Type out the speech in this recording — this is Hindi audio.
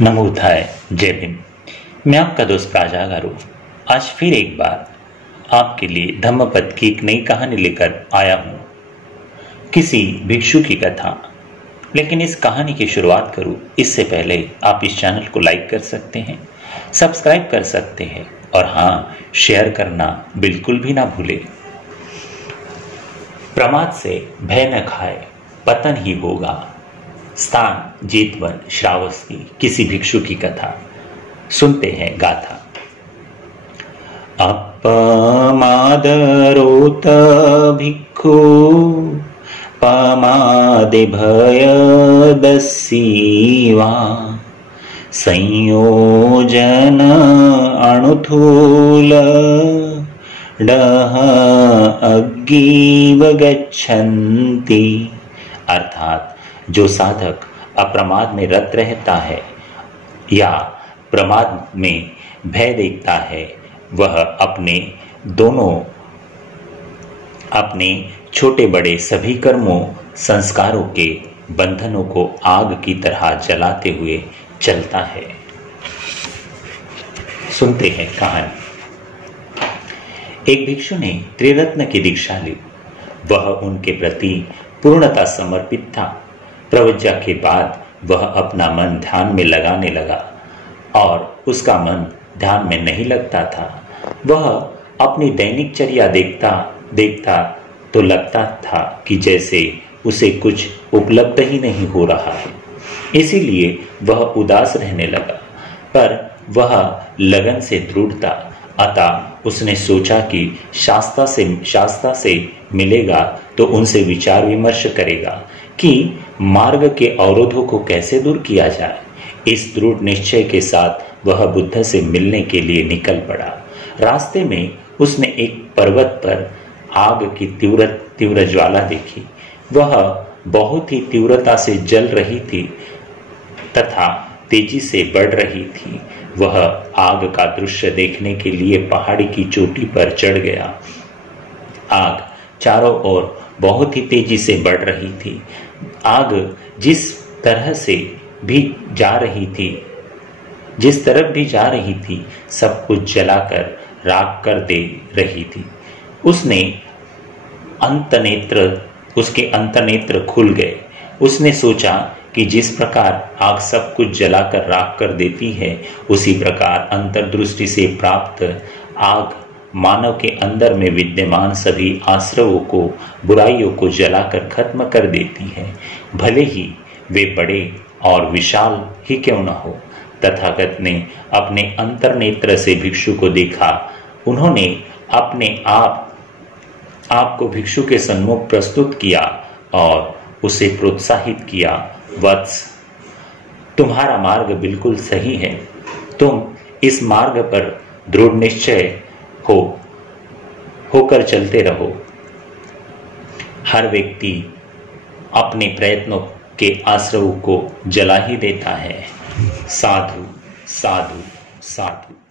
नमो बुद्धाय, जय भीम। मैं आपका दोस्त प्राजा गारू आज फिर एक बार आपके लिए धम्मपद की एक नई कहानी लेकर आया हूं। किसी भिक्षु की कथा। लेकिन इस कहानी की शुरुआत करूं इससे पहले आप इस चैनल को लाइक कर सकते हैं, सब्सक्राइब कर सकते हैं और हाँ, शेयर करना बिल्कुल भी ना भूले। प्रमाद से भय न खाए, पतन ही होगा। स्थान जेतवन, श्रावस्ती। किसी भिक्षु की कथा। सुनते हैं गाथा। अपमादरोत भिक्षु पमादे भय दस्सीवा संयोजन अणुथूल डह अग्गीव गच्छन्ति। अर्थात जो साधक अप्रमाद में रत रहता है या प्रमाद में भय देखता है, वह अपने छोटे बड़े सभी कर्मों संस्कारों के बंधनों को आग की तरह जलाते हुए चलता है। सुनते हैं कहानी। एक भिक्षु ने त्रिरत्न की दीक्षा ली। वह उनके प्रति पूर्णतः समर्पित था। प्रवज्ञा के बाद वह अपना मन ध्यान में लगाने लगा और उसका मन ध्यान में नहीं लगता था। वह अपनी दैनिक चर्या देखता तो लगता था कि जैसे उसे कुछ उपलब्ध ही नहीं हो रहा है। इसीलिए वह उदास रहने लगा, पर वह लगन से दृढ़ था। अतः उसने सोचा कि शास्ता से मिलेगा तो उनसे विचार विमर्श करेगा कि मार्ग के अवरोधों को कैसे दूर किया जाए। इस दृढ़ निश्चय के साथ वह बुद्ध से मिलने के लिए निकल पड़ा। रास्ते में उसने एक पर्वत पर आग की तीव्र ज्वाला देखी। वह बहुत ही तीव्रता से जल रही थी तथा तेजी से बढ़ रही थी। वह आग का दृश्य देखने के लिए पहाड़ी की चोटी पर चढ़ गया। आग चारों ओर बहुत ही तेजी से बढ़ रही थी। आग जिस तरफ भी जा रही थी, सब कुछ जलाकर राख कर दे रही थी। उसके अंतनेत्र खुल गए। उसने सोचा कि जिस प्रकार आग सब कुछ जलाकर राख कर देती है, उसी प्रकार अंतर्दृष्टि से प्राप्त आग मानव के अंदर में विद्यमान सभी आश्रवों को, बुराइयों को जलाकर खत्म कर देती है, भले ही वे बड़े और विशाल ही क्यों न हो। तथागत ने अपने अंतर्नेत्र से भिक्षु को देखा। उन्होंने अपने आप को भिक्षु के सम्मुख प्रस्तुत किया और उसे प्रोत्साहित किया। वत्स, तुम्हारा मार्ग बिल्कुल सही है। तुम इस मार्ग पर दृढ़ निश्चय होकर चलते रहो। हर व्यक्ति अपने प्रयत्नों के आश्रव को जला ही देता है। साधु साधु साधु।